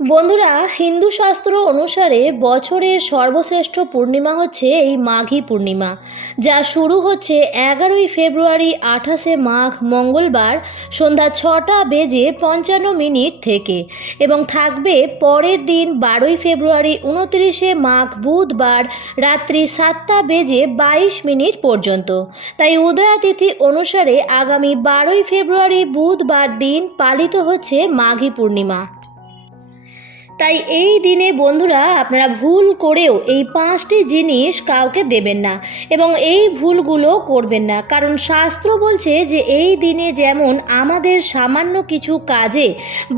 বন্ধুরা, হিন্দু শাস্ত্র অনুসারে বছরের সর্বশ্রেষ্ঠ পূর্ণিমা হচ্ছে এই মাঘী পূর্ণিমা, যা শুরু হচ্ছে 11ই ফেব্রুয়ারি 28শে মাঘ মঙ্গলবার সন্ধ্যা 6:55 থেকে এবং থাকবে পরের দিন 12ই ফেব্রুয়ারি 29শে মাঘ বুধবার রাত্রি 7:22 পর্যন্ত। তাই উদয়া তিথি অনুসারে আগামী 12ই ফেব্রুয়ারি বুধবার দিন পালিত হচ্ছে মাঘী পূর্ণিমা। তাই এই দিনে বন্ধুরা, আপনারা ভুল করেও এই 5টি জিনিস কাউকে দেবেন না এবং এই ভুলগুলো করবেন না, কারণ শাস্ত্র বলছে যে এই দিনে যেমন আমাদের সামান্য কিছু কাজে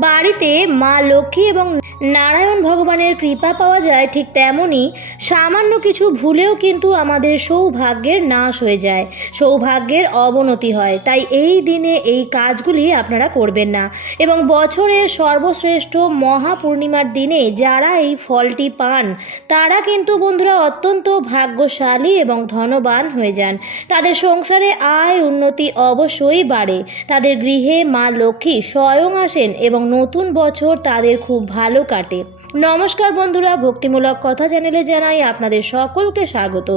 বাড়িতে মা লক্ষ্মী এবং নারায়ণ ভগবানের কৃপা পাওয়া যায়, ঠিক তেমনই সামান্য কিছু ভুলেও কিন্তু আমাদের সৌভাগ্যের নাশ হয়ে যায়, সৌভাগ্যের অবনতি হয়। তাই এই দিনে এই কাজগুলি আপনারা করবেন না এবং বছরের সর্বশ্রেষ্ঠ মহাপূর্ণিমার দিনে যারা এই ফলটি পান তারা কিন্তু বন্ধুরা অত্যন্ত ভাগ্যশালী এবং ধনবান হয়ে যান। তাদের সংসারে আয় উন্নতি অবশ্যই বাড়ে, তাদের গৃহে মা লক্ষ্মী স্বয়ং আসেন এবং নতুন বছর তাদের খুব ভালো কাটে। নমস্কার বন্ধুরা, ভক্তিমূলক কথা চ্যানেলে জানাই আপনাদের সকলকে স্বাগত।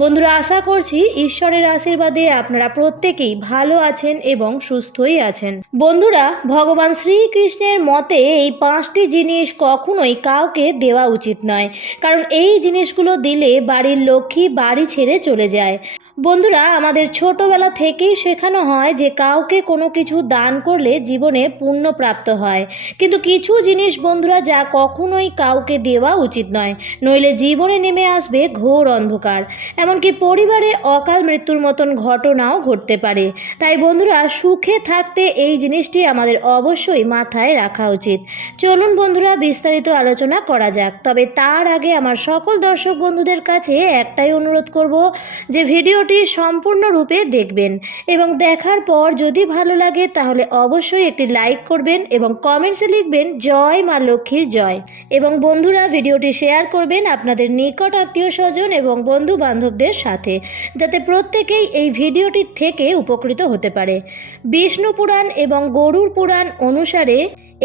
বন্ধুরা, আশা করছি ঈশ্বরের আশীর্বাদে আপনারা প্রত্যেকেই ভালো আছেন এবং সুস্থই আছেন। বন্ধুরা, ভগবান শ্রীকৃষ্ণের মতে এই 5টি জিনিস কখনোই কাউকে দেওয়া উচিত নয়, কারণ এই জিনিসগুলো দিলে বাড়ির লক্ষ্মী বাড়ি ছেড়ে চলে যায়। বন্ধুরা, আমাদের ছোটবেলা থেকেই শেখানো হয় যে কাউকে কোনো কিছু দান করলে জীবনে পুণ্য প্রাপ্ত হয়, কিন্তু কিছু জিনিস বন্ধুরা যা কখনোই কাউকে দেওয়া উচিত নয়, নইলে জীবনে নেমে আসবে ঘোর অন্ধকার, এমনকি পরিবারে অকাল মৃত্যুর মতন ঘটনাও ঘটতে পারে। তাই বন্ধুরা, সুখে থাকতে এই জিনিসটি আমাদের অবশ্যই মাথায় রাখা উচিত। চলুন বন্ধুরা, বিস্তারিত আলোচনা করা যাক। তবে তার আগে আমার সকল দর্শক বন্ধুদের কাছে একটাই অনুরোধ করব যে ভিডিওটি সম্পূর্ণরূপে দেখবেন এবং দেখার পর যদি ভালো লাগে তাহলে অবশ্যই একটি লাইক করবেন এবং কমেন্টসে লিখবেন জয় মা লক্ষ্মীর জয়। এবং বন্ধুরা, ভিডিওটি শেয়ার করবেন আপনাদের নিকট আত্মীয় স্বজন এবং বন্ধু বান্ধবদের সাথে, যাতে প্রত্যেকেই এই ভিডিওটি থেকে উপকৃত হতে পারে। বিষ্ণু পুরাণ এবং গরুড় পুরাণ অনুসারে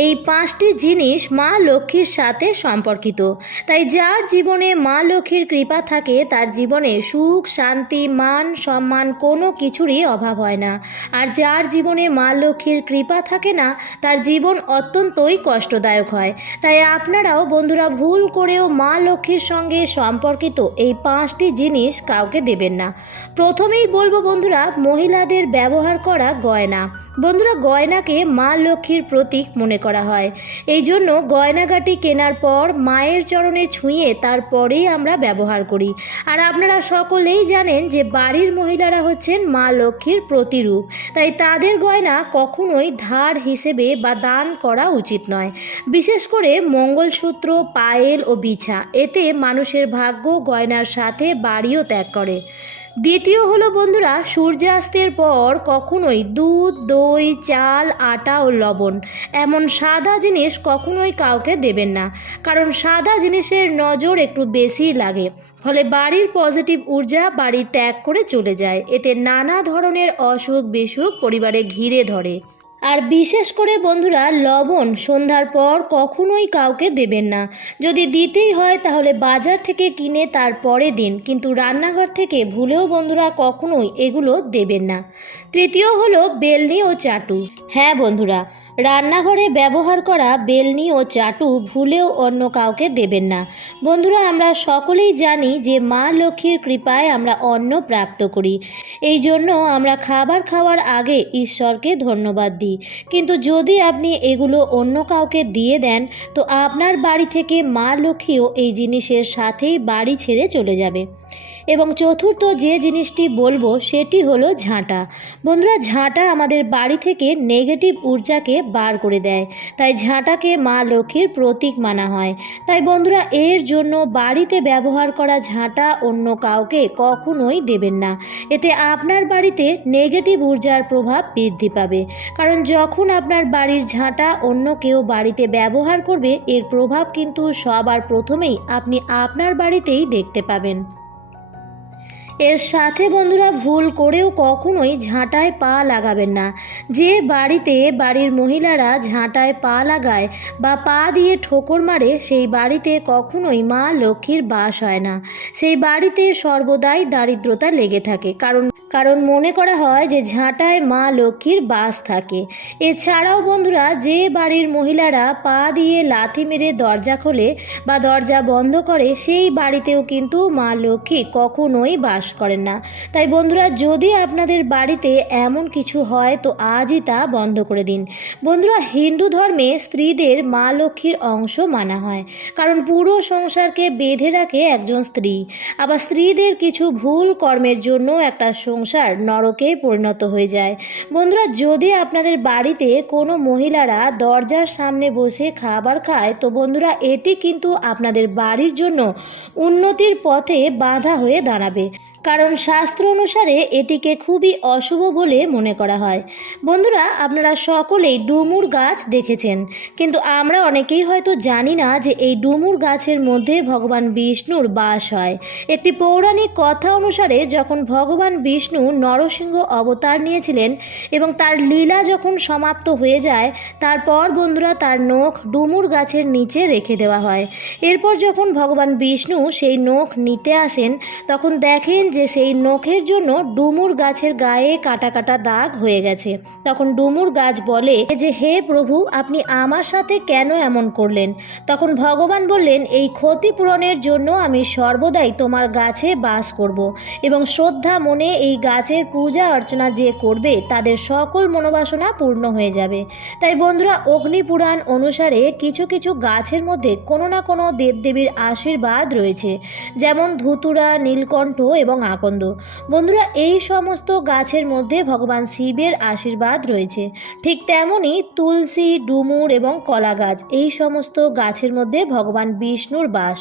এই 5টি জিনিস মা লক্ষ্মীর সাথে সম্পর্কিত। তাই যার জীবনে মা লক্ষ্মীর কৃপা থাকে তার জীবনে সুখ শান্তি মান সম্মান কোনো কিছুরই অভাব হয় না, আর যার জীবনে মা লক্ষ্মীর কৃপা থাকে না তার জীবন অত্যন্তই কষ্টদায়ক হয়। তাই আপনারাও বন্ধুরা ভুল করেও মা লক্ষ্মীর সঙ্গে সম্পর্কিত এই 5টি জিনিস কাউকে দেবেন না। প্রথমেই বলবো বন্ধুরা, মহিলাদের ব্যবহার করা গয়না। বন্ধুরা, গয়নাকে মা লক্ষ্মীর প্রতীক মনে করা হয়, এই জন্য গয়নাগাটি কেনার পর মায়ের চরণে ছুঁয়ে তারপরেই আমরা ব্যবহার করি। আর আপনারা সকলেই জানেন যে বাড়ির মহিলারা হচ্ছেন মা লক্ষ্মীর প্রতিরূপ, তাই তাদের গয়না কখনোই ধার হিসেবে বা দান করা উচিত নয়। বিশেষ করে মঙ্গলসূত্র, পায়েল ও বিছা, এতে মানুষের ভাগ্য গয়নার সাথে বাড়িও ত্যাগ করে। দ্বিতীয় হলো বন্ধুরা, সূর্যাস্তের পর কখনোই দুধ, দই, চাল, আটা ও লবণ এমন সাদা জিনিস কখনোই কাউকে দেবেন না, কারণ সাদা জিনিসের নজর একটু বেশি লাগে, ফলে বাড়ির পজিটিভ ঊর্জা বাড়ি ত্যাগ করে চলে যায়। এতে নানা ধরনের অসুখ বিসুখ পরিবারে ঘিরে ধরে। আর বিশেষ করে বন্ধুরা, লবণ সন্ধ্যার পর কখনোই কাউকে দেবেন না। যদি দিতেই হয় তাহলে বাজার থেকে কিনে তারপরে দিন, কিন্তু রান্নাঘর থেকে ভুলেও বন্ধুরা কখনোই এগুলো দেবেন না। তৃতীয় হলো বেলনি ও চাটু। হ্যাঁ বন্ধুরা, রান্নাঘরে ব্যবহার করা বেলনি ও চাটু ভুলেও অন্য কাউকে দেবেন না। বন্ধুরা, আমরা সকলেই জানি যে মা লক্ষ্মীর কৃপায় আমরা অন্ন প্রাপ্ত করি, এই জন্য আমরা খাবার খাওয়ার আগে ঈশ্বরকে ধন্যবাদ দিই, কিন্তু যদি আপনি এগুলো অন্য কাউকে দিয়ে দেন তো আপনার বাড়ি থেকে মা লক্ষ্মীও এই জিনিসের সাথেই বাড়ি ছেড়ে চলে যাবে। এবং চতুর্থ যে জিনিসটি বলবো সেটি হলো ঝাঁটা। বন্ধুরা, ঝাঁটা আমাদের বাড়ি থেকে নেগেটিভ ঊর্জাকে বার করে দেয়, তাই ঝাঁটাকে মা লক্ষ্মীর প্রতীক মানা হয়। তাই বন্ধুরা, এর জন্য বাড়িতে ব্যবহার করা ঝাঁটা অন্য কাউকে কখনোই দেবেন না, এতে আপনার বাড়িতে নেগেটিভ ঊর্জার প্রভাব বৃদ্ধি পাবে, কারণ যখন আপনার বাড়ির ঝাঁটা অন্য কেউ বাড়িতে ব্যবহার করবে এর প্রভাব কিন্তু সবার প্রথমেই আপনি আপনার বাড়িতেই দেখতে পাবেন। এর সাথে বন্ধুরা ভুল করেও কখনোই ঝাঁটায় পা লাগাবেন না। যে বাড়িতে বাড়ির মহিলারা ঝাঁটায় পা লাগায় বা পা দিয়ে ঠোকর মারে সেই বাড়িতে কখনোই মা লক্ষ্মীর বাস হয় না। সেই বাড়িতে সর্বদাই দারিদ্রতা লেগে থাকে, কারণ মনে করা হয় যে ঝাঁটায় মা লক্ষ্মীর বাস থাকে। এছাড়াও বন্ধুরা যে বাড়ির মহিলারা পা দিয়ে লাথি মেরে দরজা খোলে বা দরজা বন্ধ করে সেই বাড়িতেও কিন্তু মা লক্ষ্মী কখনোই বাস করেন না। তাই বন্ধুরা যদি আপনাদের বাড়িতে এমন কিছু হয় তো আজই তা বন্ধ করে দিন। বন্ধুরা হিন্দু ধর্মে স্ত্রীদের মা লক্ষ্মীর অংশ মানা হয়, কারণ পুরো সংসারকে বেঁধে রাখে একজন স্ত্রী। আবার স্ত্রীদের কিছু ভুল কর্মের জন্য একটা সংসার নরকে পরিণত হয়ে যায়। বন্ধুরা যদি আপনাদের বাড়িতে কোনো মহিলারা দরজার সামনে বসে খাবার খায় তো বন্ধুরা এটি কিন্তু আপনাদের বাড়ির জন্য উন্নতির পথে বাধা হয়ে দাঁড়াবে, কারণ শাস্ত্র অনুসারে এটিকে খুবই অশুভ বলে মনে করা হয়। বন্ধুরা আপনারা সকলেই ডুমুর গাছ দেখেছেন, কিন্তু আমরা অনেকেই হয়তো জানি না যে এই ডুমুর গাছের মধ্যে ভগবান বিষ্ণুর বাস হয়। একটি পৌরাণিক কথা অনুসারে যখন ভগবান বিষ্ণু নরসিংহ অবতার নিয়েছিলেন এবং তার লীলা যখন সমাপ্ত হয়ে যায় তারপর বন্ধুরা তার নখ ডুমুর গাছের নিচে রেখে দেওয়া হয়। এরপর যখন ভগবান বিষ্ণু সেই নখ নিতে আসেন তখন দেখেন যে সেই নখের জন্য ডুমুর গাছের গায়ে কাটা কাটা দাগ হয়ে গেছে। তখন ডুমুর গাছ বলে যে হে প্রভু, আপনি আমার সাথে কেন এমন করলেন? তখন ভগবান বললেন, এই ক্ষতিপূরণের জন্য আমি সর্বদাই তোমার গাছে বাস করব এবং শ্রদ্ধা মনে এই গাছের পূজা অর্চনা যে করবে তাদের সকল মনোবাসনা পূর্ণ হয়ে যাবে। তাই বন্ধুরা অগ্নিপুরাণ অনুসারে কিছু কিছু গাছের মধ্যে কোনো না কোনো দেবদেবীর আশীর্বাদ রয়েছে, যেমন ধুতুরা, নীলকণ্ঠ এবং আকন্দ। বন্ধুরা এই সমস্ত গাছের মধ্যে ভগবান শিবের আশীর্বাদ রয়েছে। ঠিক তেমনি তুলসী, ডুমুর এবং কলা গাছ এই সমস্ত গাছের মধ্যে ভগবান বিষ্ণুর বাস।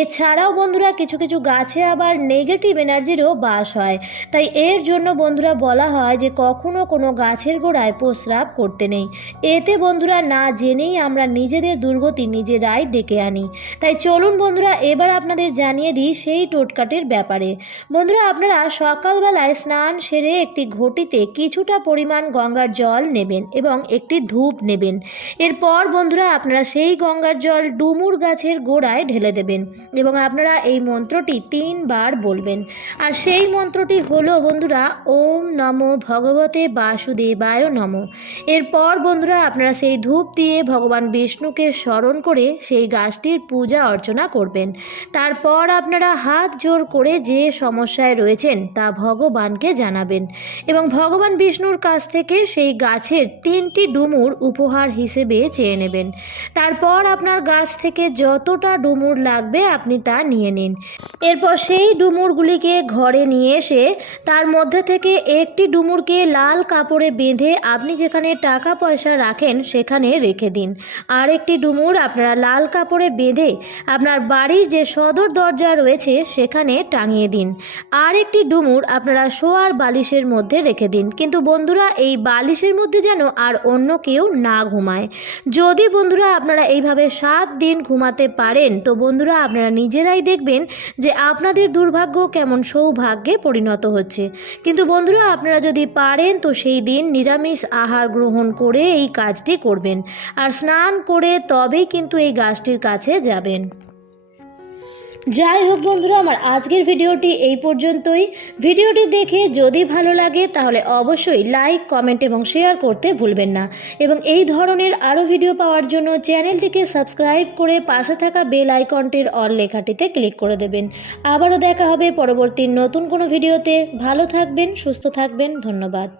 এছাড়াও বন্ধুরা কিছু কিছু গাছে আবার নেগেটিভ এনার্জিরও বাস হয়। তাই এর জন্য বন্ধুরা বলা হয় যে কখনো কোনো গাছের গোড়ায় প্রস্রাব করতে নেই। এতে বন্ধুরা না জেনেই আমরা নিজেদের দুর্গতি নিজেরাই ডেকে আনি। তাই চলুন বন্ধুরা এবার আপনাদের জানিয়ে দিই সেই টোটকাটির ব্যাপারে। বন্ধুরা আপনারা সকালবেলায় স্নান সেরে একটি ঘটিতে কিছুটা পরিমাণ গঙ্গার জল নেবেন এবং একটি ধূপ নেবেন। এরপর বন্ধুরা আপনারা সেই গঙ্গার জল ডুমুর গাছের গোড়ায় ঢেলে দেবেন এবং আপনারা এই মন্ত্রটি 3 বার বলবেন। আর সেই মন্ত্রটি হলো বন্ধুরা ওম নমো ভগবতে বাসুদেবায় নমঃ। এরপর বন্ধুরা আপনারা সেই ধূপ দিয়ে ভগবান বিষ্ণুকে স্মরণ করে সেই গাছটির পূজা অর্চনা করবেন। তারপর আপনারা হাত জোড় করে যে সমস্যায় রয়েছেন তা ভগবানকে জানাবেন এবং ভগবান বিষ্ণুর কাছ থেকে সেই গাছের 3টি ডুমুর উপহার হিসেবে চেয়ে নেবেন। তারপর আপনার গাছ থেকে যতটা ডুমুর লাগবে আপনি তা নিয়ে নিন। এরপর সেই ডুমুরগুলিকে ঘরে নিয়ে এসে তার মধ্যে থেকে একটি ডুমুরকে লাল কাপড়ে বেঁধে আপনি যেখানে টাকা পয়সা রাখেন সেখানে রেখে দিন। আর একটি ডুমুর আপনারা লাল কাপড়ে বেঁধে আপনার বাড়ির যে সদর দরজা রয়েছে সেখানে টাঙিয়ে দিন। আর একটি ডুমুর আপনারা শোয়ার বালিশের মধ্যে রেখে দিন, কিন্তু বন্ধুরা এই বালিশের মধ্যে যেন আর অন্য কেউ না ঘুমায়। যদি বন্ধুরা আপনারা এইভাবে 7 দিন ঘুমাতে পারেন তো বন্ধুরা আপনারা নিজেরাই দেখবেন যে আপনাদের দুর্ভাগ্য কেমন সৌভাগ্যে পরিণত হচ্ছে। কিন্তু বন্ধুরা আপনারা যদি পারেন তো সেই দিন নিরামিষ আহার গ্রহণ করে এই কাজটি করবেন আর স্নান করে তবেই কিন্তু এই গাছটির কাছে যাবেন। যাই হোক বন্ধুরা আমার আজকের ভিডিওটি এই পর্যন্তই। ভিডিওটি দেখে যদি ভালো লাগে তাহলে অবশ্যই লাইক, কমেন্ট এবং শেয়ার করতে ভুলবেন না এবং এই ধরনের আরও ভিডিও পাওয়ার জন্য চ্যানেলটিকে সাবস্ক্রাইব করে পাশে থাকা বেল আইকনটির অল লেখাটিতে ক্লিক করে দেবেন। আবারও দেখা হবে পরবর্তী নতুন কোনো ভিডিওতে। ভালো থাকবেন, সুস্থ থাকবেন, ধন্যবাদ।